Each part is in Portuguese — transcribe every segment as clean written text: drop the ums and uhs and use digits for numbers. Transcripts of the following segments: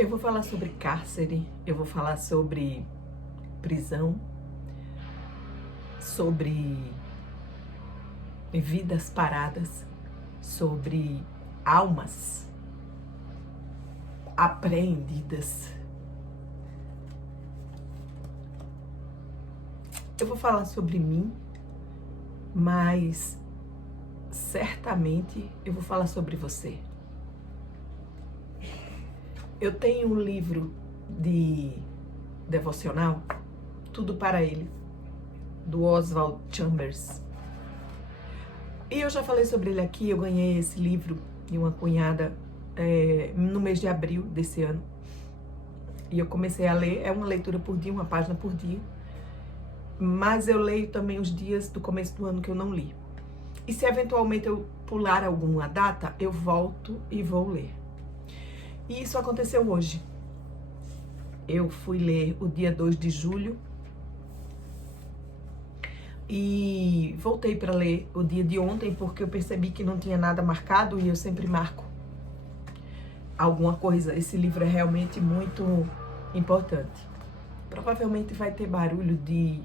Eu vou falar sobre cárcere, eu vou falar sobre prisão, sobre vidas paradas, sobre almas apreendidas. Eu vou falar sobre mim, mas certamente eu vou falar sobre você. Eu tenho um livro de devocional, Tudo para Ele, do Oswald Chambers. E eu já falei sobre ele aqui, eu ganhei esse livro de uma cunhada no mês de abril desse ano. E eu comecei a ler, é uma leitura por dia, uma página por dia. Mas eu leio também os dias do começo do ano que eu não li. E se eventualmente eu pular alguma data, eu volto e vou ler. E isso aconteceu hoje. Eu fui ler o dia 2 de julho e voltei para ler o dia de ontem porque eu percebi que não tinha nada marcado e eu sempre marco alguma coisa. Esse livro é realmente muito importante. Provavelmente vai ter barulho de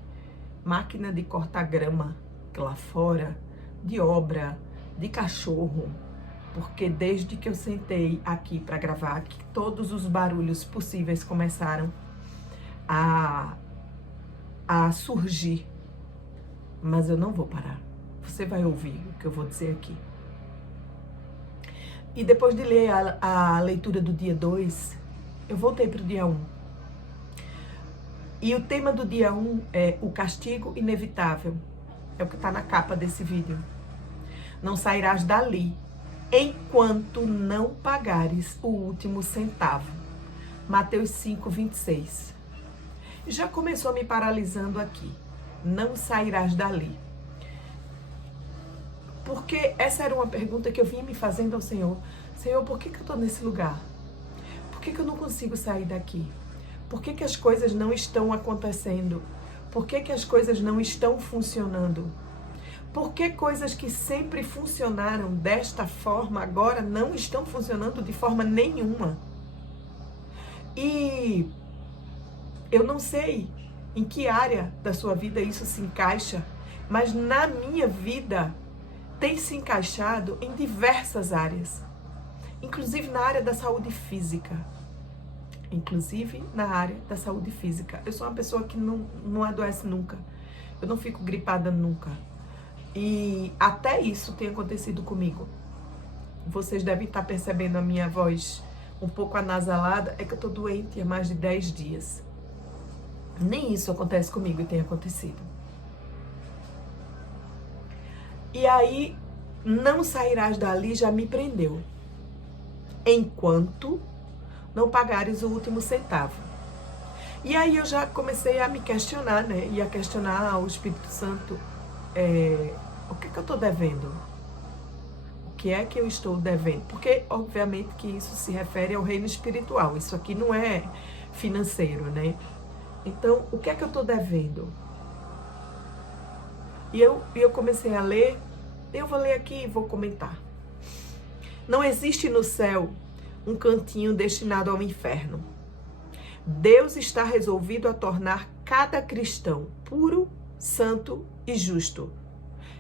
máquina de cortar grama lá fora, de obra, de cachorro, porque desde que eu sentei aqui para gravar, que todos os barulhos possíveis começaram a surgir. Mas eu não vou parar. Você vai ouvir o que eu vou dizer aqui. E depois de ler a leitura do dia 2, eu voltei para o dia 1. E o tema do dia 1 é o castigo inevitável. É o que está na capa desse vídeo. Não sairás dali enquanto não pagares o último centavo. Mateus 5, 26. Já começou me paralisando aqui. Não sairás dali. Porque essa era uma pergunta que eu vinha me fazendo ao Senhor. Senhor, por que eu estou nesse lugar? Por que eu não consigo sair daqui? Por que as coisas não estão acontecendo? Por que as coisas não estão funcionando? Por que coisas que sempre funcionaram desta forma agora não estão funcionando de forma nenhuma? E eu não sei em que área da sua vida isso se encaixa, mas na minha vida tem se encaixado em diversas áreas, inclusive na área da saúde física. Eu sou uma pessoa que não adoece nunca. Eu não fico gripada nunca. E até isso tem acontecido comigo. Vocês devem estar percebendo a minha voz um pouco anasalada. É que eu estou doente há mais de 10 dias. Nem isso acontece comigo e tem acontecido. E aí, não sairás dali já me prendeu. Enquanto não pagares o último centavo. E aí eu já comecei a me questionar, né? E a questionar o Espírito Santo. O que eu estou devendo? O que é que eu estou devendo? Porque, obviamente, que isso se refere ao reino espiritual. Isso aqui não é financeiro, né? Então, o que é que eu estou devendo? E eu comecei a ler. Eu vou ler aqui e vou comentar. Não existe no céu um cantinho destinado ao inferno. Deus está resolvido a tornar cada cristão puro, santo e justo.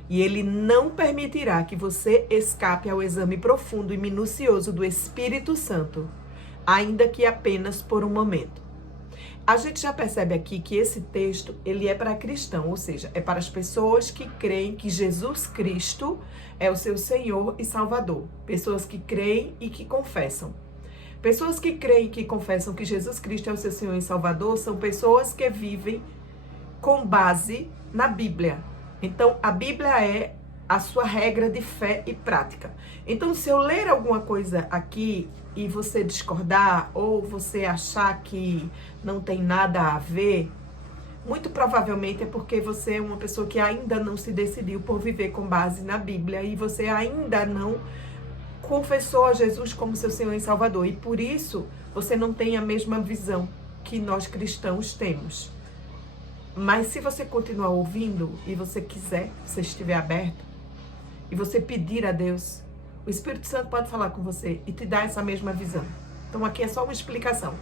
E Ele não permitirá que você escape ao exame profundo e minucioso do Espírito Santo, ainda que apenas por um momento. A gente já percebe aqui que esse texto, ele é para cristão, ou seja, é para as pessoas que creem que Jesus Cristo é o seu Senhor e Salvador. Pessoas que creem e que confessam. Pessoas que creem e que confessam que Jesus Cristo é o seu Senhor e Salvador são pessoas que vivem com base na Bíblia. Então, a Bíblia é a sua regra de fé e prática. Então, se eu ler alguma coisa aqui e você discordar ou você achar que não tem nada a ver, muito provavelmente é porque você é uma pessoa que ainda não se decidiu por viver com base na Bíblia e você ainda não confessou a Jesus como seu Senhor e Salvador. E por isso, você não tem a mesma visão que nós cristãos temos. Mas se você continuar ouvindo e você quiser, se você estiver aberto, e você pedir a Deus, o Espírito Santo pode falar com você e te dar essa mesma visão. Então aqui é só uma explicação.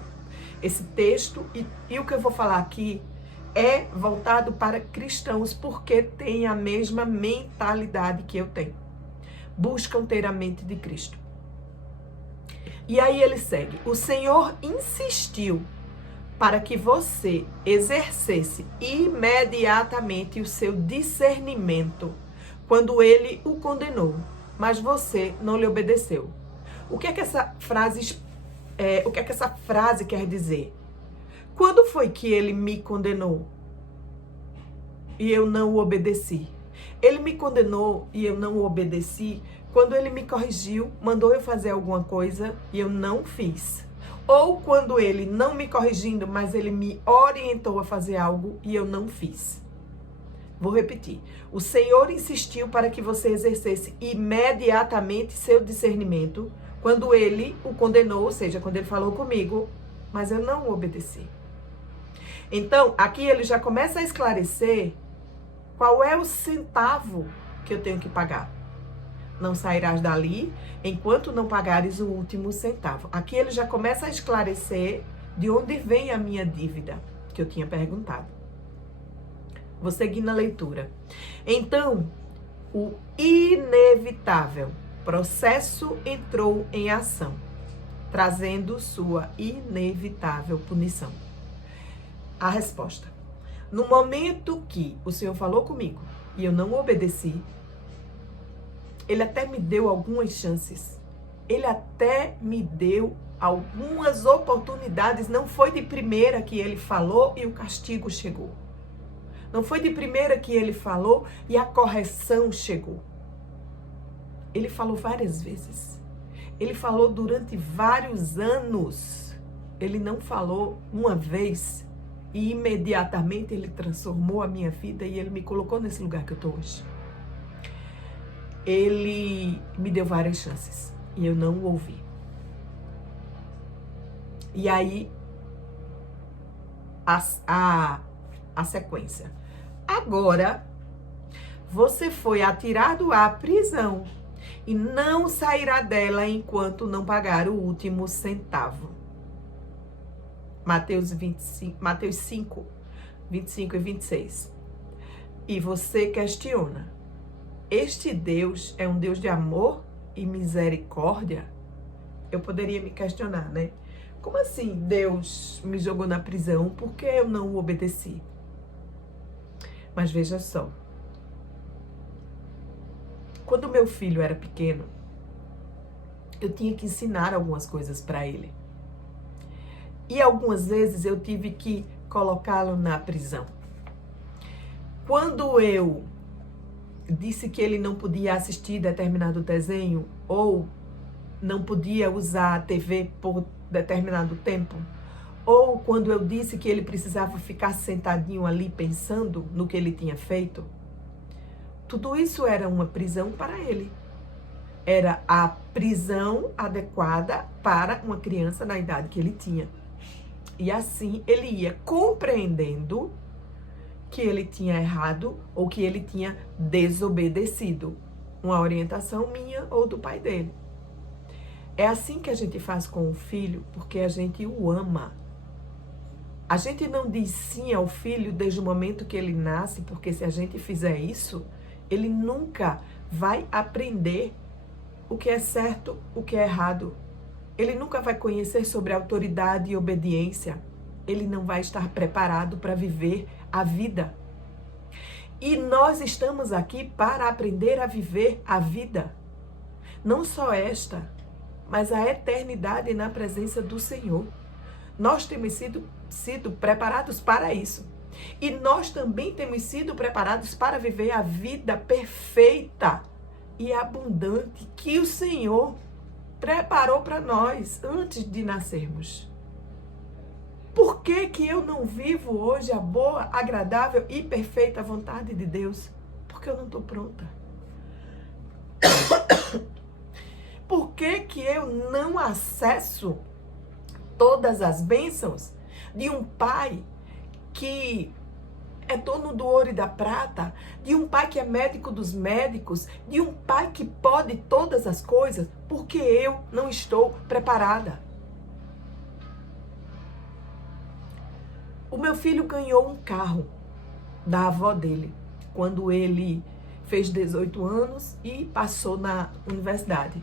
Esse texto e o que eu vou falar aqui é voltado para cristãos, porque tem a mesma mentalidade que eu tenho. Buscam ter a mente de Cristo. E aí ele segue. O Senhor insistiu para que você exercesse imediatamente o seu discernimento quando ele o condenou, mas você não lhe obedeceu. O que é que essa frase quer dizer? Quando foi que ele me condenou e eu não o obedeci? Ele me condenou e eu não o obedeci quando ele me corrigiu, mandou eu fazer alguma coisa e eu não fiz. Ou quando ele, não me corrigindo, mas ele me orientou a fazer algo e eu não fiz. Vou repetir. O Senhor insistiu para que você exercesse imediatamente seu discernimento quando ele o condenou, ou seja, quando ele falou comigo, mas eu não o obedeci. Então, aqui ele já começa a esclarecer qual é o centavo que eu tenho que pagar. Não sairás dali enquanto não pagares o último centavo. Aqui ele já começa a esclarecer de onde vem a minha dívida, que eu tinha perguntado. Vou seguir na leitura. Então, o inevitável processo entrou em ação, trazendo sua inevitável punição. A resposta. No momento que o Senhor falou comigo e eu não obedeci, Ele até me deu algumas chances. Ele até me deu algumas oportunidades. Não foi de primeira que Ele falou e o castigo chegou. Não foi de primeira que Ele falou e a correção chegou. Ele falou várias vezes. Ele falou durante vários anos. Ele não falou uma vez e imediatamente Ele transformou a minha vida e Ele me colocou nesse lugar que eu estou hoje. Ele me deu várias chances e eu não o ouvi. E aí, a sequência. Agora, você foi atirado à prisão e não sairá dela enquanto não pagar o último centavo. Mateus 5, 25 e 26. E você questiona: este Deus é um Deus de amor e misericórdia? Eu poderia me questionar, né? Como assim Deus me jogou na prisão porque eu não o obedeci? Mas veja só. Quando meu filho era pequeno, eu tinha que ensinar algumas coisas para ele. E algumas vezes eu tive que colocá-lo na prisão. Quando eu disse que ele não podia assistir determinado desenho ou não podia usar a TV por determinado tempo, ou quando eu disse que ele precisava ficar sentadinho ali pensando no que ele tinha feito, tudo isso era uma prisão para ele. Era a prisão adequada para uma criança na idade que ele tinha. E assim ele ia compreendendo que ele tinha errado ou que ele tinha desobedecido uma orientação minha ou do pai dele. É assim que a gente faz com o filho, porque a gente o ama. A gente não diz sim ao filho desde o momento que ele nasce, porque se a gente fizer isso, ele nunca vai aprender o que é certo, o que é errado. Ele nunca vai conhecer sobre autoridade e obediência. Ele não vai estar preparado para viver a vida. E nós estamos aqui para aprender a viver a vida. Não só esta, mas a eternidade na presença do Senhor. Nós temos sido preparados para isso. E nós também temos sido preparados para viver a vida perfeita e abundante que o Senhor preparou para nós antes de nascermos. Por que que eu não vivo hoje a boa, agradável e perfeita vontade de Deus? Porque eu não estou pronta. Por que que eu não acesso todas as bênçãos de um pai que é dono do ouro e da prata, de um pai que é médico dos médicos, de um pai que pode todas as coisas? Porque eu não estou preparada. O meu filho ganhou um carro da avó dele, quando ele fez 18 anos e passou na universidade.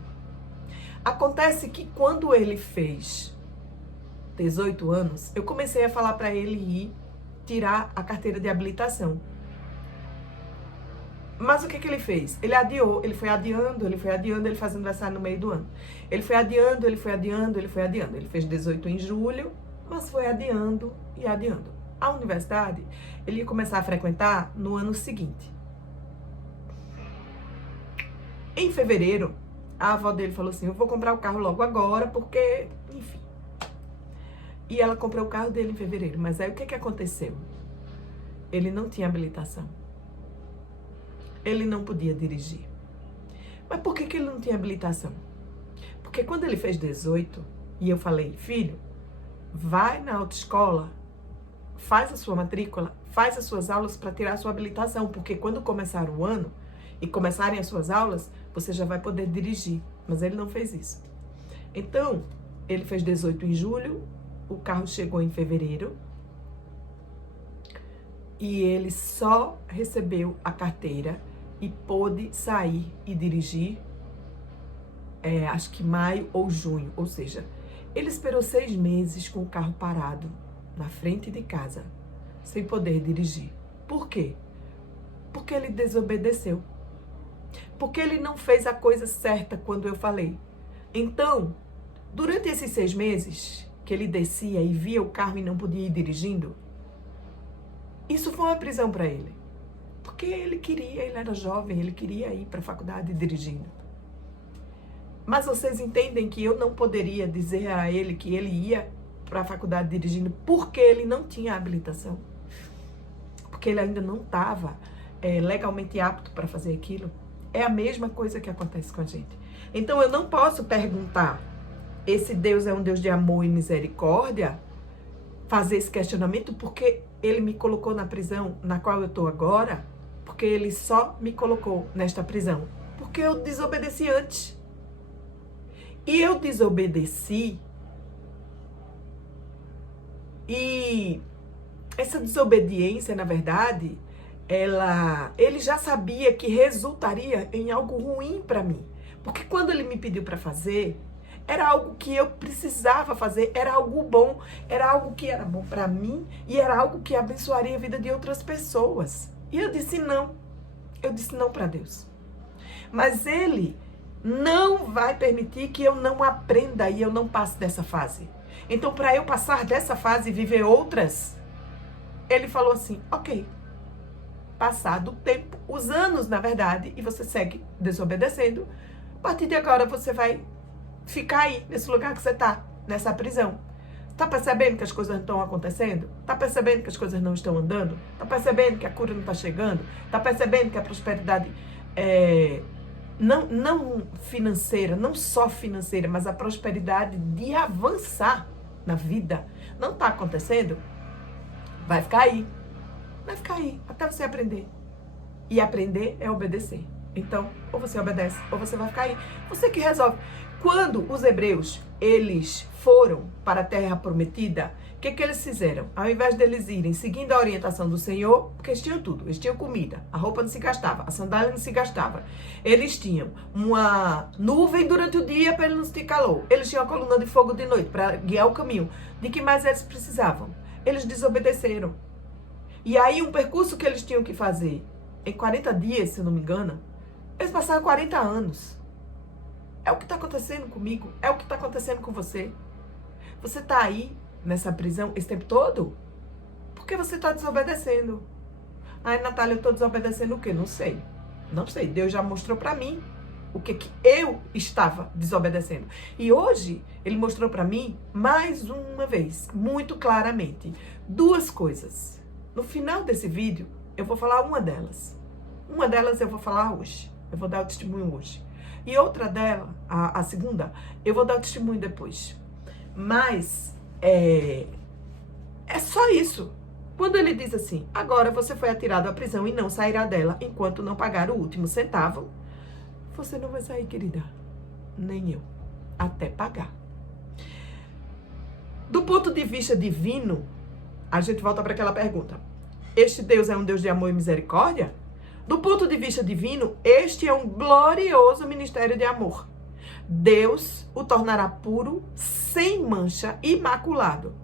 Acontece que quando ele fez 18 anos, eu comecei a falar para ele ir tirar a carteira de habilitação. Mas o que ele fez? Ele adiou, ele foi adiando, ele faz aniversário no meio do ano. Ele foi adiando. Ele fez 18 em julho, mas foi adiando e adiando. A universidade, ele ia começar a frequentar no ano seguinte. Em fevereiro, a avó dele falou assim, eu vou comprar o carro logo agora, porque, enfim. E ela comprou o carro dele em fevereiro. Mas aí o que aconteceu? Ele não tinha habilitação. Ele não podia dirigir. Mas por que ele não tinha habilitação? Porque quando ele fez 18, e eu falei, filho, vai na autoescola, faz a sua matrícula, faz as suas aulas para tirar a sua habilitação, porque quando começar o ano e começarem as suas aulas, você já vai poder dirigir. Mas ele não fez isso. Então, ele fez 18 em julho, o carro chegou em fevereiro, e ele só recebeu a carteira e pôde sair e dirigir, acho que maio ou junho. Ou seja, ele esperou 6 meses com o carro parado na frente de casa, sem poder dirigir. Por quê? Porque ele desobedeceu. Porque ele não fez a coisa certa quando eu falei. Então, durante esses 6 meses que ele descia e via o carro e não podia ir dirigindo, isso foi uma prisão para ele. Porque ele era jovem, ele queria ir para a faculdade dirigindo. Mas vocês entendem que eu não poderia dizer a ele que ele ia para a faculdade dirigindo porque ele não tinha habilitação? Porque ele ainda não estava legalmente apto para fazer aquilo? É a mesma coisa que acontece com a gente. Então eu não posso perguntar, esse Deus é um Deus de amor e misericórdia? Fazer esse questionamento porque ele me colocou na prisão na qual eu estou agora? Porque ele só me colocou nesta prisão porque eu desobedeci antes. E eu desobedeci. E essa desobediência, na verdade, ele já sabia que resultaria em algo ruim para mim. Porque quando ele me pediu para fazer, era algo que eu precisava fazer, era algo bom, era algo que era bom para mim e era algo que abençoaria a vida de outras pessoas. E eu disse não. Eu disse não para Deus. Mas ele não vai permitir que eu não aprenda e eu não passe dessa fase. Então, para eu passar dessa fase e viver outras, ele falou assim, ok, passado o tempo, os anos, na verdade, e você segue desobedecendo, a partir de agora você vai ficar aí, nesse lugar que você está, nessa prisão. Tá percebendo que as coisas não estão acontecendo? Tá percebendo que as coisas não estão andando? Tá percebendo que a cura não está chegando? Tá percebendo que a prosperidade não financeira, não só financeira, mas a prosperidade de avançar na vida não está acontecendo? Vai ficar aí. Vai ficar aí, até você aprender. E aprender é obedecer. Então, ou você obedece, ou você vai ficar aí. Você que resolve. Quando os hebreus, eles foram para a terra prometida, o que eles fizeram? Ao invés deles irem seguindo a orientação do Senhor, porque eles tinham tudo, eles tinham comida, a roupa não se gastava, a sandália não se gastava. Eles tinham uma nuvem durante o dia para ele não sentir calor. Eles tinham a coluna de fogo de noite para guiar o caminho. De que mais eles precisavam? Eles desobedeceram. E aí, um percurso que eles tinham que fazer em 40 dias, se eu não me engano, eles passaram 40 anos. É o que está acontecendo comigo, é o que está acontecendo com você. Você está aí, nessa prisão, esse tempo todo? Porque você está desobedecendo. Ai, Natália, eu estou desobedecendo o quê? Não sei. Não sei, Deus já mostrou para mim o que eu estava desobedecendo. E hoje, Ele mostrou para mim, mais uma vez, muito claramente, 2 coisas. No final desse vídeo, eu vou falar uma delas. Uma delas eu vou falar hoje. Eu vou dar o testemunho hoje. E outra dela, a segunda, eu vou dar o testemunho depois. Mas, é só isso. Quando ele diz assim, agora você foi atirado à prisão e não sairá dela enquanto não pagar o último centavo, você não vai sair, querida. Nem eu. Até pagar. Do ponto de vista divino, a gente volta para aquela pergunta. Este Deus é um Deus de amor e misericórdia? Do ponto de vista divino, este é um glorioso ministério de amor. Deus o tornará puro, sem mancha, imaculado.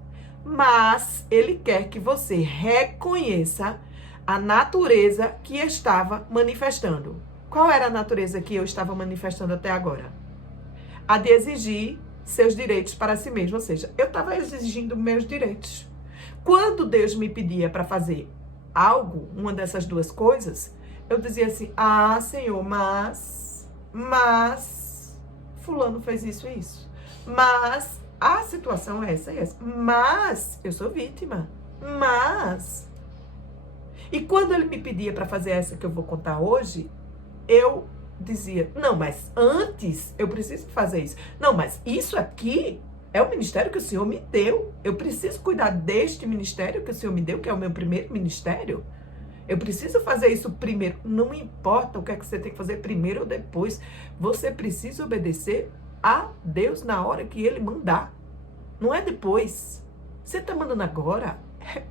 Mas Ele quer que você reconheça a natureza que estava manifestando. Qual era a natureza que eu estava manifestando até agora? A de exigir seus direitos para si mesmo, ou seja, eu estava exigindo meus direitos. Quando Deus me pedia para fazer algo, uma dessas duas coisas, eu dizia assim, Senhor, mas, fulano fez isso e isso. Mas, a situação é essa e essa. Mas, eu sou vítima. Mas. E quando ele me pedia para fazer essa que eu vou contar hoje, eu dizia, não, mas antes eu preciso fazer isso. Não, mas isso aqui é o ministério que o Senhor me deu. Eu preciso cuidar deste ministério que o Senhor me deu, que é o meu primeiro ministério. Eu preciso fazer isso primeiro. Não importa o que é que você tem que fazer primeiro ou depois. Você precisa obedecer a Deus na hora que Ele mandar. Não é depois. Você está mandando agora?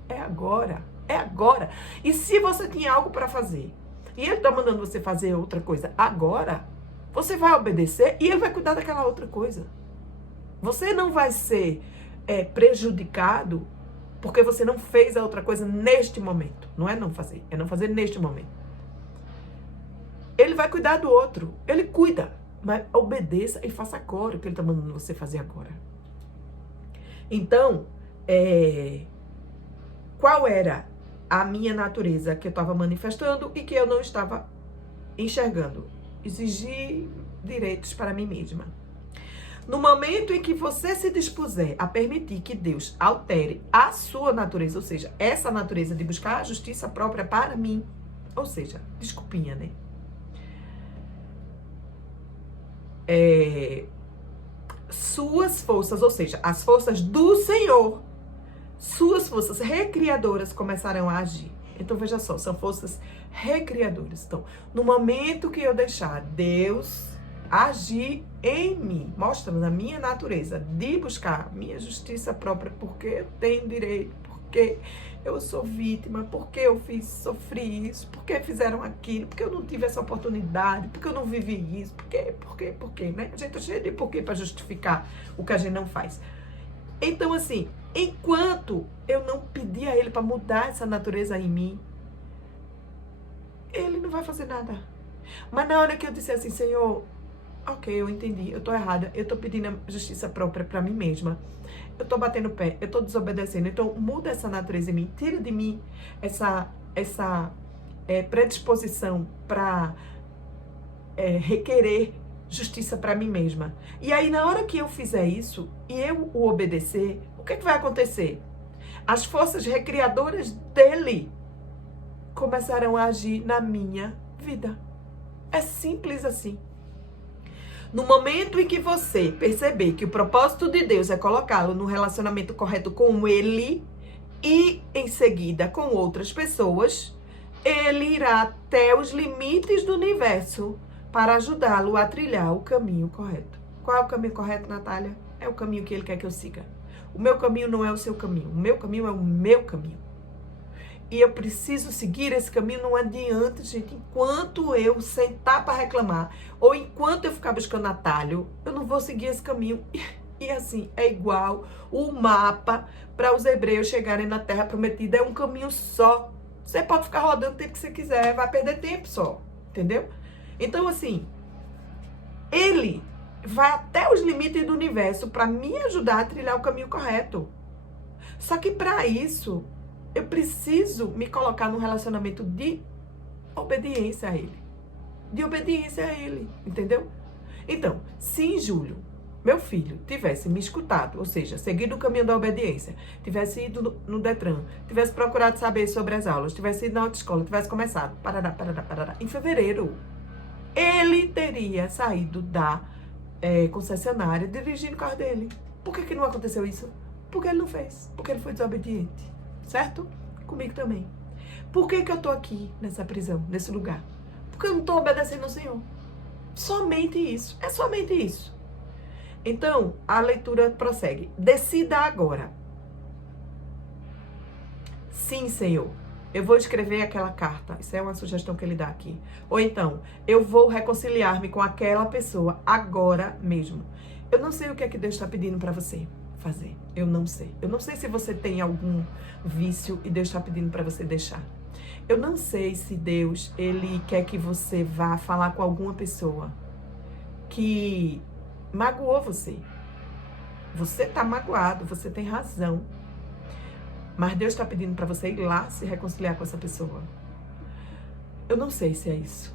É agora. É agora. E se você tinha algo para fazer e Ele está mandando você fazer outra coisa agora, você vai obedecer e Ele vai cuidar daquela outra coisa. Você não vai ser prejudicado porque você não fez a outra coisa neste momento. Não é não fazer, é não fazer neste momento. Ele vai cuidar do outro. Ele cuida. Mas obedeça e faça agora o que Ele está mandando você fazer agora. Então, qual era a minha natureza que eu estava manifestando e que eu não estava enxergando? Exigir direitos para mim mesma. No momento em que você se dispuser a permitir que Deus altere a sua natureza, ou seja, essa natureza de buscar a justiça própria para mim, ou seja, desculpinha, né? Suas forças, ou seja, as forças do Senhor, suas forças recriadoras começarão a agir. Então, veja só, são forças recriadoras. Então, no momento que eu deixar Deus agir em mim, mostrando a minha natureza de buscar minha justiça própria, porque eu tenho direito, porque eu sou vítima, porque eu sofri isso, porque fizeram aquilo, porque eu não tive essa oportunidade, porque eu não vivi isso, porque, né? A gente tá cheio de porquê para justificar o que a gente não faz. Então, assim, enquanto eu não pedir a Ele para mudar essa natureza em mim, Ele não vai fazer nada. Mas na hora que eu disser assim, Senhor, ok, eu entendi, eu tô errada, eu tô pedindo a justiça própria para mim mesma, eu tô batendo o pé, eu tô desobedecendo, então muda essa natureza em mim, tira de mim essa predisposição para requerer justiça para mim mesma. E aí, na hora que eu fizer isso e eu o obedecer, o que vai acontecer? As forças recriadoras dele começarão a agir na minha vida. É simples assim. No momento em que você perceber que o propósito de Deus é colocá-lo no relacionamento correto com Ele e, em seguida, com outras pessoas, Ele irá até os limites do universo para ajudá-lo a trilhar o caminho correto. Qual é o caminho correto, Natália? É o caminho que Ele quer que eu siga. O meu caminho não é o seu caminho. O meu caminho é o meu caminho. E eu preciso seguir esse caminho. Não adianta, gente. Enquanto eu sentar para reclamar, ou enquanto eu ficar buscando atalho, eu não vou seguir esse caminho. E assim, é igual o mapa para os hebreus chegarem na Terra Prometida. É um caminho só. Você pode ficar rodando o tempo que você quiser. Vai perder tempo só. Entendeu? Então, assim, Ele vai até os limites do universo para me ajudar a trilhar o caminho correto. Só que para isso, eu preciso me colocar num relacionamento de obediência a Ele. De obediência a Ele, entendeu? Então, se em julho meu filho tivesse me escutado, ou seja, seguido o caminho da obediência, tivesse ido no Detran, tivesse procurado saber sobre as aulas, tivesse ido na autoescola, tivesse começado, parará, em fevereiro, ele teria saído da concessionária dirigindo o carro dele. Por que não aconteceu isso? Porque ele não fez, porque ele foi desobediente. Certo? Comigo também. Por que eu tô aqui nessa prisão, nesse lugar? Porque eu não tô obedecendo ao Senhor. Somente isso. É somente isso. Então, a leitura prossegue. Decida agora. Sim, Senhor, eu vou escrever aquela carta. Isso é uma sugestão que ele dá aqui. Ou então, eu vou reconciliar-me com aquela pessoa agora mesmo. Eu não sei o que é que Deus está pedindo para você fazer. Eu não sei. Eu não sei se você tem algum vício e Deus está pedindo para você deixar. Eu não sei se Deus, ele quer que você vá falar com alguma pessoa que magoou você. Você está magoado, você tem razão. Mas Deus está pedindo para você ir lá se reconciliar com essa pessoa. Eu não sei se é isso.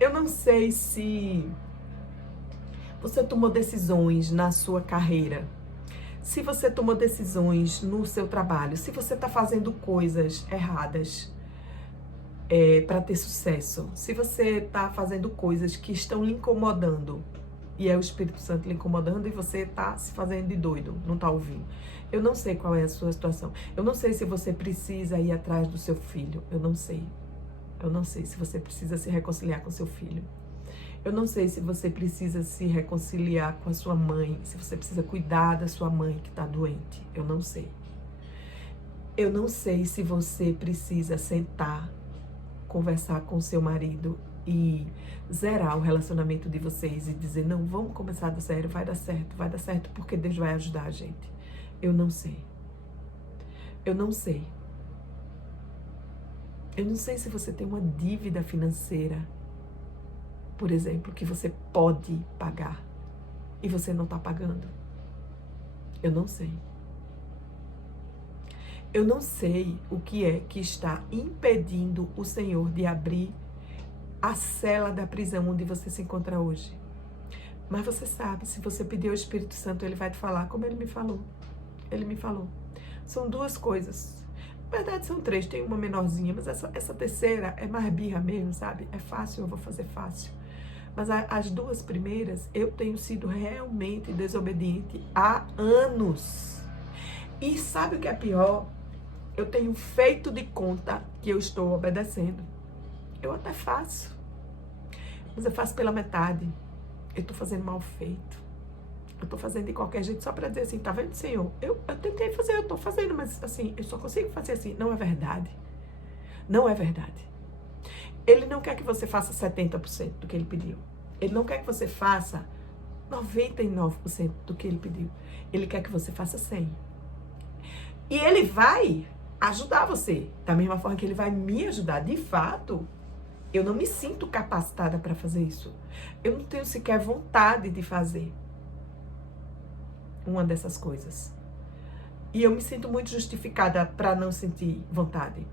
Eu não sei se você tomou decisões na sua carreira. Se você tomou decisões no seu trabalho. Se você está fazendo coisas erradas para ter sucesso. Se você está fazendo coisas que estão lhe incomodando. E é o Espírito Santo lhe incomodando e você está se fazendo de doido, não está ouvindo. Eu não sei qual é a sua situação. Eu não sei se você precisa ir atrás do seu filho. Eu não sei. Eu não sei se você precisa se reconciliar com seu filho. Eu não sei se você precisa se reconciliar com a sua mãe. Se você precisa cuidar da sua mãe que está doente. Eu não sei. Eu não sei se você precisa sentar, conversar com seu marido e zerar o relacionamento de vocês e dizer, não, vamos começar do zero, vai dar certo porque Deus vai ajudar a gente. Eu não sei. Eu não sei. Eu não sei se você tem uma dívida financeira, por exemplo, que você pode pagar e você não está pagando. Eu não sei. Eu não sei o que é que está impedindo o Senhor de abrir a cela da prisão onde você se encontra hoje. Mas você sabe, se você pedir ao Espírito Santo, ele vai te falar, como ele me falou. Ele me falou. São duas coisas. Na verdade, são três. Tem uma menorzinha, mas essa terceira é mais birra mesmo, sabe? É fácil, eu vou fazer fácil. Mas as duas primeiras, eu tenho sido realmente desobediente há anos. E sabe o que é pior? Eu tenho feito de conta que eu estou obedecendo. Eu até faço, mas eu faço pela metade. Eu tô fazendo mal feito. Eu tô fazendo de qualquer jeito só pra dizer assim, tá vendo, Senhor? Eu tentei fazer, eu tô fazendo, mas assim, eu só consigo fazer assim. Não é verdade. Não é verdade. Ele não quer que você faça 70% do que ele pediu. Ele não quer que você faça 99% do que ele pediu. Ele quer que você faça 100%. E ele vai ajudar você, da mesma forma que ele vai me ajudar. De fato, eu não me sinto capacitada para fazer isso. Eu não tenho sequer vontade de fazer uma dessas coisas. E eu me sinto muito justificada para não sentir vontade.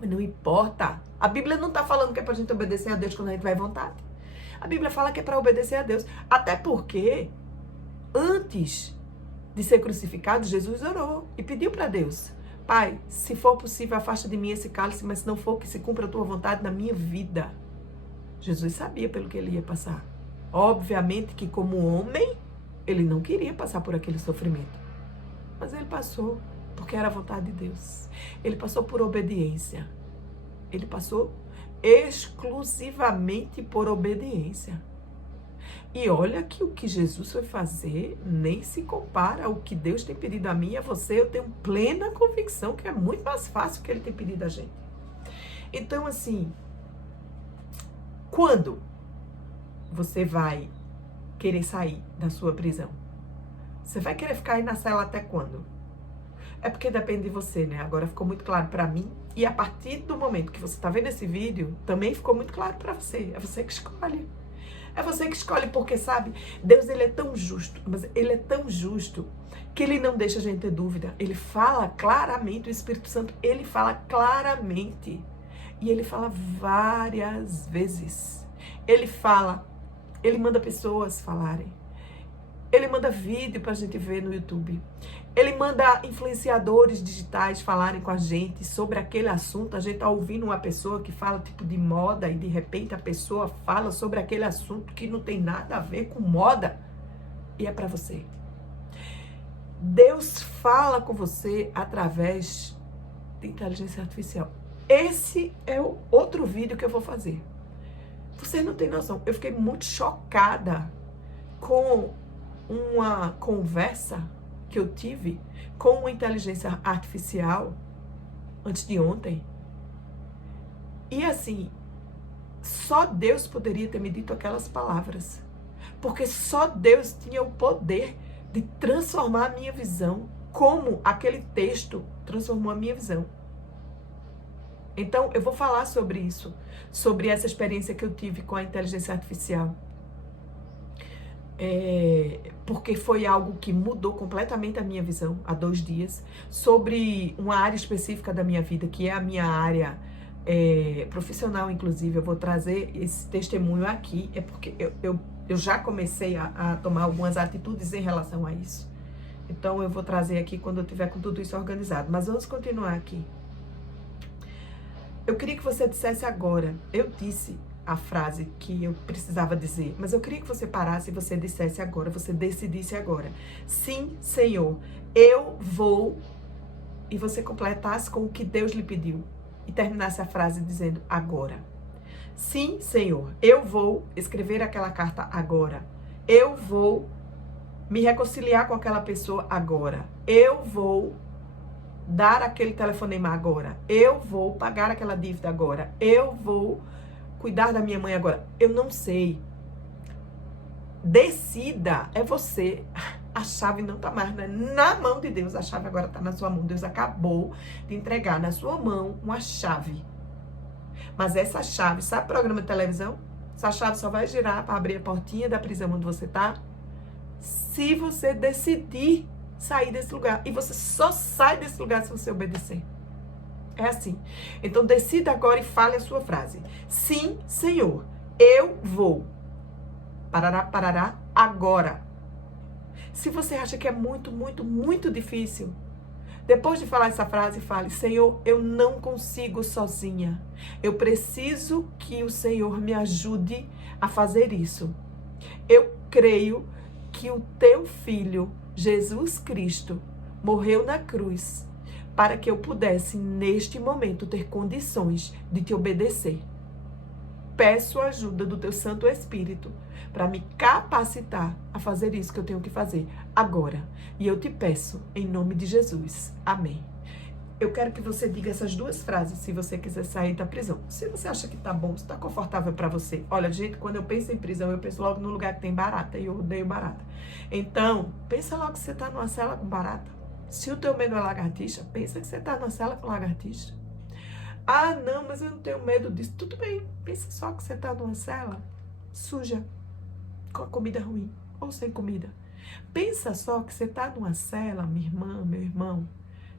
Mas não importa. A Bíblia não está falando que é para a gente obedecer a Deus quando a gente vai à vontade. A Bíblia fala que é para obedecer a Deus. Até porque, antes de ser crucificado, Jesus orou e pediu para Deus, Pai, se for possível, afasta de mim esse cálice, mas se não for, que se cumpra a tua vontade na minha vida. Jesus sabia pelo que ele ia passar. Obviamente que como homem, ele não queria passar por aquele sofrimento. Mas ele passou, porque era a vontade de Deus. Ele passou por obediência. Ele passou exclusivamente por obediência. E olha que o que Jesus foi fazer nem se compara ao que Deus tem pedido a mim e a você. Eu tenho plena convicção que é muito mais fácil o que ele tem pedido a gente. Então, assim, quando você vai querer sair da sua prisão? Você vai querer ficar aí na cela até quando? É porque depende de você, né? Agora ficou muito claro pra mim. E a partir do momento que você tá vendo esse vídeo, também ficou muito claro pra você. É você que escolhe. É você que escolhe, porque, sabe, Deus, ele é tão justo, mas ele é tão justo que ele não deixa a gente ter dúvida. Ele fala claramente, o Espírito Santo, ele fala claramente. E ele fala várias vezes. Ele fala, ele manda pessoas falarem. Ele manda vídeo pra gente ver no YouTube. Ele manda influenciadores digitais falarem com a gente sobre aquele assunto. A gente tá ouvindo uma pessoa que fala tipo de moda e de repente a pessoa fala sobre aquele assunto que não tem nada a ver com moda. E é pra você. Deus fala com você através de inteligência artificial. Esse é o outro vídeo que eu vou fazer. Você não tem noção. Eu fiquei muito chocada com uma conversa que eu tive com uma inteligência artificial antes de ontem. E assim, só Deus poderia ter me dito aquelas palavras. Porque só Deus tinha o poder de transformar a minha visão, como aquele texto transformou a minha visão. Então, eu vou falar sobre isso, sobre essa experiência que eu tive com a inteligência artificial. Porque foi algo que mudou completamente a minha visão há 2 dias, sobre uma área específica da minha vida, que é a minha área profissional, inclusive. Eu vou trazer esse testemunho aqui, porque eu já comecei a tomar algumas atitudes em relação a isso. Então, eu vou trazer aqui quando eu tiver com tudo isso organizado. Mas vamos continuar aqui. Eu queria que você dissesse agora. Eu disse a frase que eu precisava dizer, mas eu queria que você parasse e você dissesse agora, você decidisse agora. Sim, Senhor, eu vou. E você completasse com o que Deus lhe pediu. E terminasse a frase dizendo agora. Sim, Senhor, eu vou escrever aquela carta agora. Eu vou me reconciliar com aquela pessoa agora. Eu vou dar aquele telefonema agora. Eu vou pagar aquela dívida agora. Eu vou cuidar da minha mãe agora. Eu não sei. Decida, é você. A chave não tá mais na mão de Deus. A chave agora tá na sua mão. Deus acabou de entregar na sua mão uma chave. Mas essa chave, sabe programa de televisão? Essa chave só vai girar para abrir a portinha da prisão onde você tá, se você decidir sair desse lugar. E você só sai desse lugar se você obedecer. É assim. Então decida agora e fale a sua frase. Sim, Senhor, eu vou. Parará, parará, agora. Se você acha que é muito, muito, muito difícil, depois de falar essa frase, fale: Senhor, eu não consigo sozinha. Eu preciso que o Senhor me ajude a fazer isso. Eu creio que o teu filho, Jesus Cristo, morreu na cruz para que eu pudesse, neste momento, ter condições de te obedecer. Peço a ajuda do teu Santo Espírito para me capacitar a fazer isso que eu tenho que fazer agora. E eu te peço, em nome de Jesus. Amém. Eu quero que você diga essas 2 frases se você quiser sair da prisão. Se você acha que tá bom, se tá confortável para você. Olha, gente, quando eu penso em prisão, eu penso logo no lugar que tem barata. E eu odeio barata. Então, pensa logo que você tá numa cela com barata. Se o teu medo é lagartixa, pensa que você tá numa cela com lagartixa. Ah, não, mas eu não tenho medo disso. Tudo bem, pensa só que você tá numa cela suja, com a comida ruim, ou sem comida. Pensa só que você tá numa cela, minha irmã, meu irmão,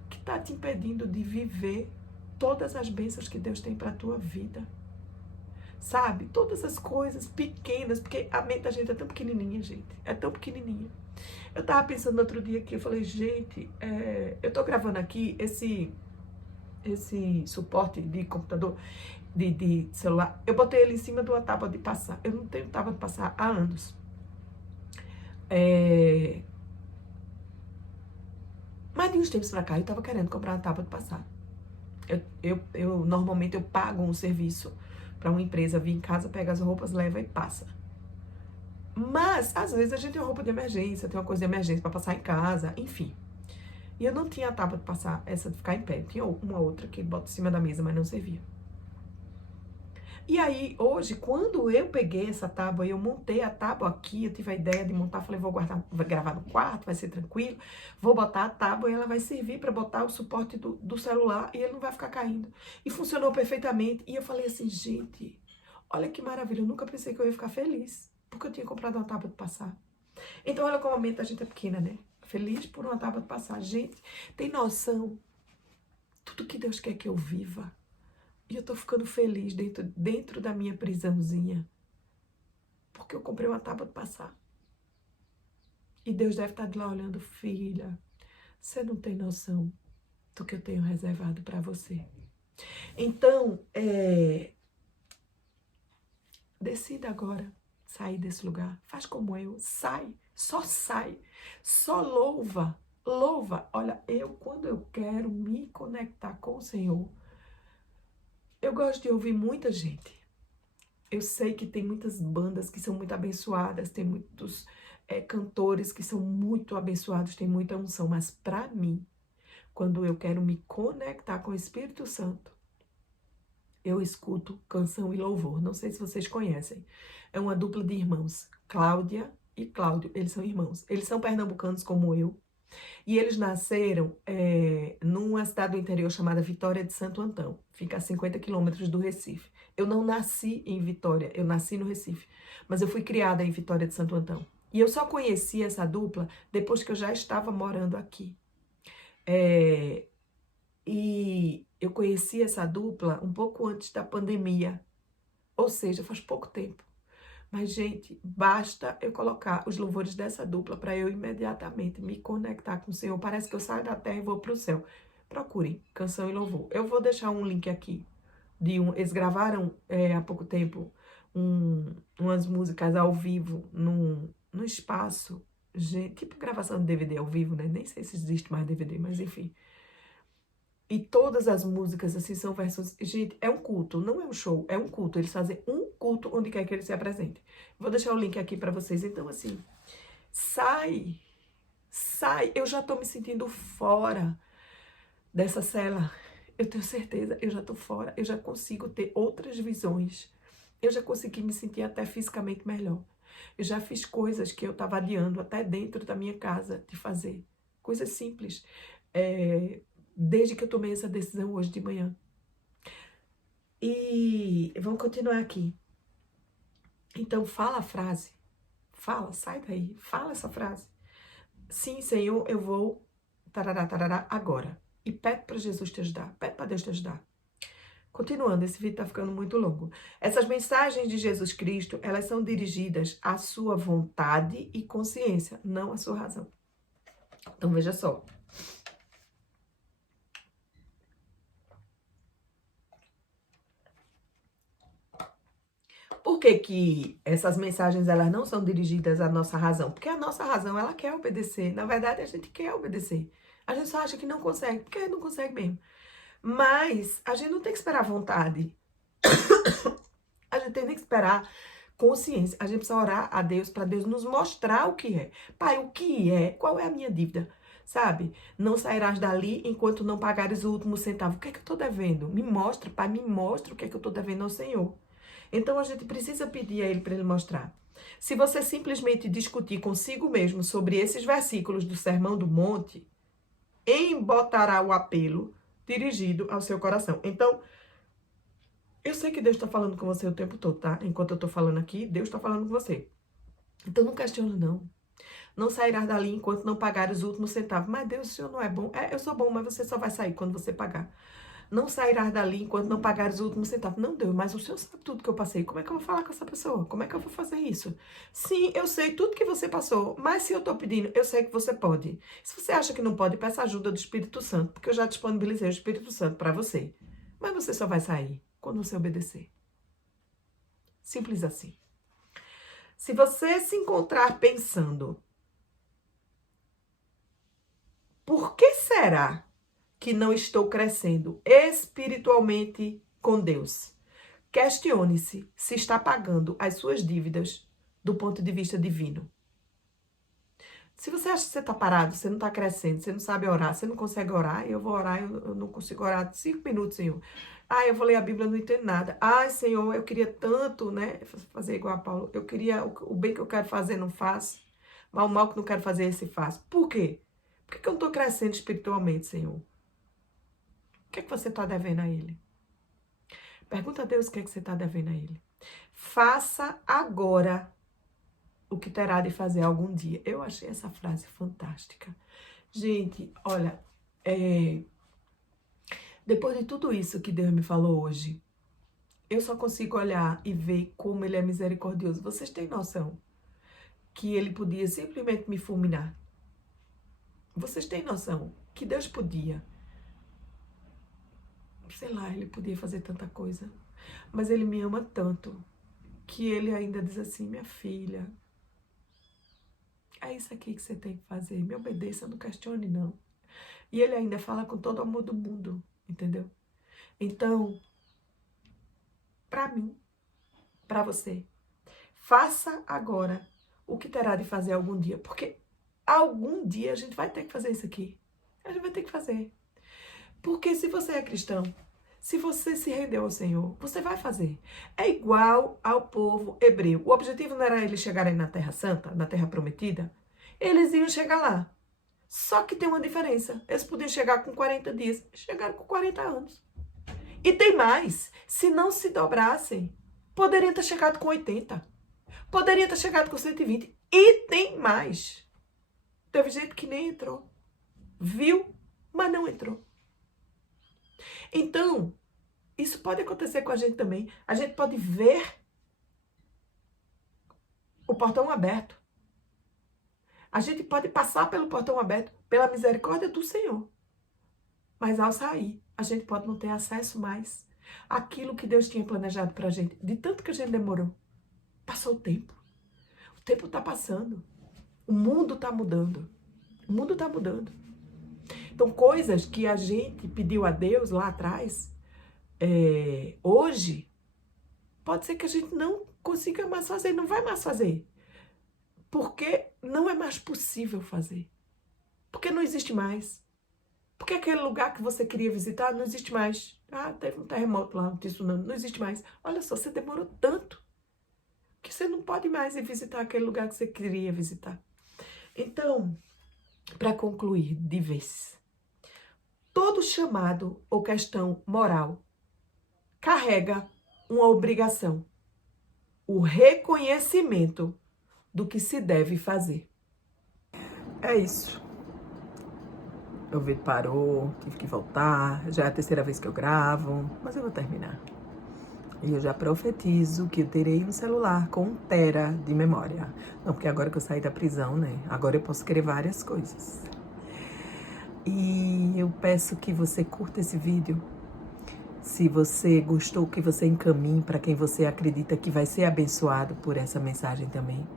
que tá te impedindo de viver todas as bênçãos que Deus tem pra tua vida. Sabe? Todas as coisas pequenas, porque a mente da gente é tão pequenininha, gente. É tão pequenininha. Eu tava pensando no outro dia aqui, eu falei, gente, eu tô gravando aqui esse suporte de computador, de celular, eu botei ele em cima de uma tábua de passar. Eu não tenho tábua de passar há anos. Mas de uns tempos pra cá, eu tava querendo comprar uma tábua de passar. Normalmente eu pago um serviço pra uma empresa vir em casa, pega as roupas, leva e passa. Mas, às vezes, a gente tem uma roupa de emergência, tem uma coisa de emergência pra passar em casa, enfim. E eu não tinha a tábua de passar, essa de ficar em pé. Tinha uma outra que bota em cima da mesa, mas não servia. E aí, hoje, quando eu peguei essa tábua e eu montei a tábua aqui, eu tive a ideia de montar, falei, vou gravar no quarto, vai ser tranquilo. Vou botar a tábua e ela vai servir para botar o suporte do celular e ele não vai ficar caindo. E funcionou perfeitamente. E eu falei assim, gente, olha que maravilha, eu nunca pensei que eu ia ficar feliz, porque eu tinha comprado uma tábua de passar. Então, olha como a mente da gente é pequena, né? Feliz por uma tábua de passar. Gente, tem noção? Tudo que Deus quer que eu viva. E eu tô ficando feliz dentro da minha prisãozinha. Porque eu comprei uma tábua de passar. E Deus deve estar de lá olhando, filha, você não tem noção do que eu tenho reservado para você. Então, decida agora sair desse lugar. Faz como eu, sai, só louva. Olha, quando eu quero me conectar com o Senhor, eu gosto de ouvir muita gente. Eu sei que tem muitas bandas que são muito abençoadas, tem muitos cantores que são muito abençoados, tem muita unção, mas pra mim, quando eu quero me conectar com o Espírito Santo, eu escuto canção e louvor. Não sei se vocês conhecem. É uma dupla de irmãos, Cláudia e Cláudio. Eles são irmãos. Eles são pernambucanos como eu. E eles nasceram numa cidade do interior chamada Vitória de Santo Antão. Fica a 50 quilômetros do Recife. Eu não nasci em Vitória, eu nasci no Recife. Mas eu fui criada em Vitória de Santo Antão. E eu só conheci essa dupla depois que eu já estava morando aqui. E eu conheci essa dupla um pouco antes da pandemia. Ou seja, faz pouco tempo. Mas, gente, basta eu colocar os louvores dessa dupla para eu imediatamente me conectar com o Senhor. Parece que eu saio da terra e vou para o céu. Procurem canção e louvor. Eu vou deixar um link aqui. Eles gravaram há pouco tempo umas músicas ao vivo no espaço. Gente, tipo gravação de DVD ao vivo, né? Nem sei se existe mais DVD, mas enfim. E todas as músicas, assim, são versões... Gente, é um culto, não é um show, é um culto. Eles fazem um culto onde quer que eles se apresentem. Vou deixar o link aqui pra vocês. Então, assim, sai. Eu já tô me sentindo fora dessa cela. Eu tenho certeza, eu já tô fora. Eu já consigo ter outras visões. Eu já consegui me sentir até fisicamente melhor. Eu já fiz coisas que eu tava adiando até dentro da minha casa de fazer. Coisas simples. Desde que eu tomei essa decisão hoje de manhã. E vamos continuar aqui. Então, fala a frase. Fala, sai daí. Fala essa frase. Sim, Senhor, eu vou tarará, tarará, agora. E pede para Jesus te ajudar. Pede para Deus te ajudar. Continuando, esse vídeo está ficando muito longo. Essas mensagens de Jesus Cristo, elas são dirigidas à sua vontade e consciência, não à sua razão. Então, veja só. Por que que essas mensagens elas não são dirigidas à nossa razão? Porque a nossa razão, ela quer obedecer. Na verdade, a gente quer obedecer. A gente só acha que não consegue, porque a gente não consegue mesmo. Mas a gente não tem que esperar vontade. A gente tem que esperar consciência. A gente precisa orar a Deus para Deus nos mostrar o que é. Pai, o que é? Qual é a minha dívida? Sabe? Não sairás dali enquanto não pagares o último centavo. O que é que eu estou devendo? Me mostra, Pai, me mostra o que é que eu estou devendo ao Senhor. Então a gente precisa pedir a Ele para Ele mostrar. Se você simplesmente discutir consigo mesmo sobre esses versículos do Sermão do Monte, embotará o apelo dirigido ao seu coração. Então, eu sei que Deus está falando com você o tempo todo, tá? Enquanto eu estou falando aqui, Deus está falando com você. Então não questiona, não. Não sairás dali enquanto não pagares o último centavo. Mas Deus, o Senhor não é bom. Eu sou bom, mas você só vai sair quando você pagar. Não sairás dali enquanto não pagares o último centavo. Não, Deus, mas o Senhor sabe tudo que eu passei. Como é que eu vou falar com essa pessoa? Como é que eu vou fazer isso? Sim, eu sei tudo que você passou, mas se eu tô pedindo, eu sei que você pode. Se você acha que não pode, peça ajuda do Espírito Santo, porque eu já disponibilizei o Espírito Santo para você. Mas você só vai sair quando você obedecer. Simples assim. Se você se encontrar pensando, por que será que não estou crescendo espiritualmente com Deus? Questione-se se está pagando as suas dívidas do ponto de vista divino. Se você acha que você está parado, você não está crescendo, você não sabe orar, você não consegue orar, eu vou orar, eu não consigo orar 5 minutos, Senhor. Eu vou ler a Bíblia, não entendo nada. Senhor, eu queria tanto, né, fazer igual a Paulo. Eu queria, o bem que eu quero fazer, não faço. Mas o mal que não quero fazer, esse faço. Por quê? Por que eu não estou crescendo espiritualmente, Senhor? O que é que você está devendo a Ele? Pergunta a Deus o que é que você está devendo a Ele. Faça agora o que terá de fazer algum dia. Eu achei essa frase fantástica. Gente, olha, depois de tudo isso que Deus me falou hoje, eu só consigo olhar e ver como Ele é misericordioso. Vocês têm noção que Ele podia simplesmente me fulminar? Vocês têm noção que Deus podia, sei lá, Ele podia fazer tanta coisa, mas Ele me ama tanto que Ele ainda diz assim, minha filha, é isso aqui que você tem que fazer, me obedeça, não questione não. E Ele ainda fala com todo o amor do mundo, entendeu? Então, para mim, para você, faça agora o que terá de fazer algum dia, porque algum dia a gente vai ter que fazer isso aqui. A gente vai ter que fazer. Porque se você é cristão, se você se rendeu ao Senhor, você vai fazer. É igual ao povo hebreu. O objetivo não era eles chegarem na Terra Santa, na Terra Prometida. Eles iam chegar lá. Só que tem uma diferença. Eles podiam chegar com 40 dias. Chegaram com 40 anos. E tem mais. Se não se dobrassem, poderiam ter chegado com 80. Poderiam ter chegado com 120. E tem mais. Teve gente que nem entrou. Viu, mas não entrou. Então, isso pode acontecer com a gente também. A gente pode ver o portão aberto. A gente pode passar pelo portão aberto pela misericórdia do Senhor. Mas ao sair, a gente pode não ter acesso mais àquilo que Deus tinha planejado pra gente. De tanto que a gente demorou. Passou o tempo. O tempo tá passando. O mundo tá mudando. O mundo tá mudando. Então, coisas que a gente pediu a Deus lá atrás, hoje, pode ser que a gente não consiga mais fazer, não vai mais fazer. Porque não é mais possível fazer. Porque não existe mais. Porque aquele lugar que você queria visitar não existe mais. Ah, teve um terremoto lá, um tsunami, não existe mais. Olha só, você demorou tanto que você não pode mais ir visitar aquele lugar que você queria visitar. Então, para concluir de vez, todo chamado ou questão moral carrega uma obrigação, o reconhecimento do que se deve fazer. É isso. O vídeo parou, tive que voltar, já é a terceira vez que eu gravo, mas eu vou terminar. E eu já profetizo que eu terei um celular com 1 tera de memória. Não, porque agora que eu saí da prisão, né? Agora eu posso querer várias coisas. E eu peço que você curta esse vídeo. Se você gostou, que você encaminhe para quem você acredita que vai ser abençoado por essa mensagem também.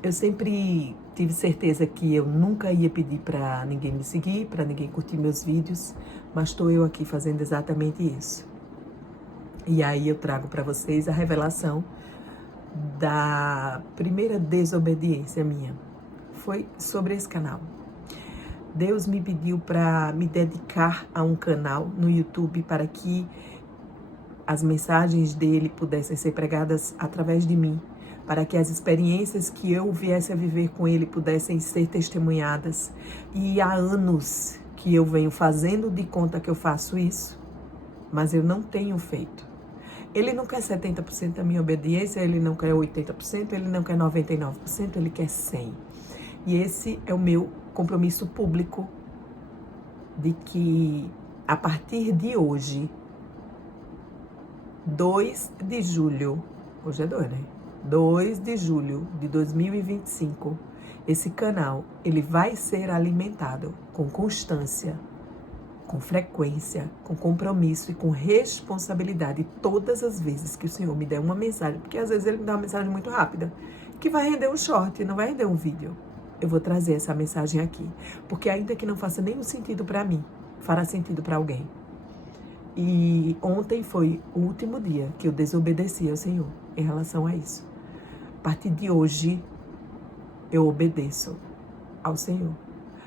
Eu sempre tive certeza que eu nunca ia pedir para ninguém me seguir, para ninguém curtir meus vídeos, mas estou eu aqui fazendo exatamente isso. E aí eu trago para vocês a revelação da primeira desobediência minha. Foi sobre esse canal. Deus me pediu para me dedicar a um canal no YouTube para que as mensagens dele pudessem ser pregadas através de mim, para que as experiências que eu viesse a viver com ele pudessem ser testemunhadas. E há anos que eu venho fazendo de conta que eu faço isso, mas eu não tenho feito. Ele não quer 70% da minha obediência, ele não quer 80%, ele não quer 99%, ele quer 100%. E esse é o meu compromisso público de que a partir de hoje, 2 de julho, hoje é 2, né? 2 de julho de 2025, esse canal, ele vai ser alimentado com constância, com frequência, com compromisso e com responsabilidade todas as vezes que o Senhor me der uma mensagem, porque às vezes ele me dá uma mensagem muito rápida, que vai render um short, não vai render um vídeo. Eu vou trazer essa mensagem aqui, porque ainda que não faça nenhum sentido para mim, fará sentido para alguém. E ontem foi o último dia que eu desobedeci ao Senhor em relação a isso. A partir de hoje, eu obedeço ao Senhor.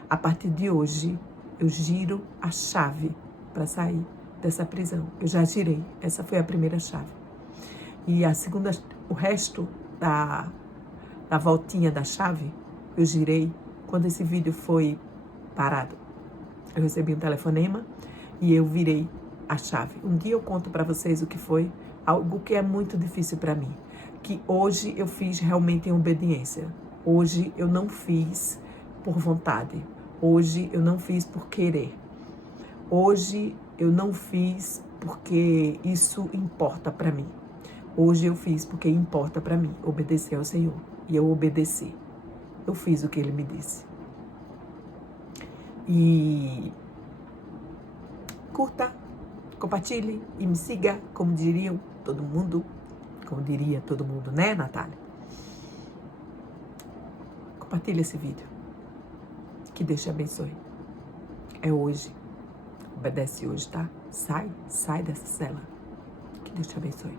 A partir de hoje, eu giro a chave para sair dessa prisão. Eu já girei, essa foi a primeira chave. E a segunda, o resto da voltinha da chave, eu girei quando esse vídeo foi parado. Eu recebi um telefonema e eu virei a chave. Um dia eu conto para vocês o que foi, algo que é muito difícil para mim, que hoje eu fiz realmente em obediência. Hoje eu não fiz por vontade. Hoje eu não fiz por querer. Hoje eu não fiz porque isso importa para mim. Hoje eu fiz porque importa para mim obedecer ao Senhor. E eu obedeci. Eu fiz o que Ele me disse. E curta, compartilhe e me siga, como diria todo mundo, né, Natália? Compartilhe esse vídeo. Que Deus te abençoe. É hoje. Obedece hoje, tá? Sai dessa cela. Que Deus te abençoe.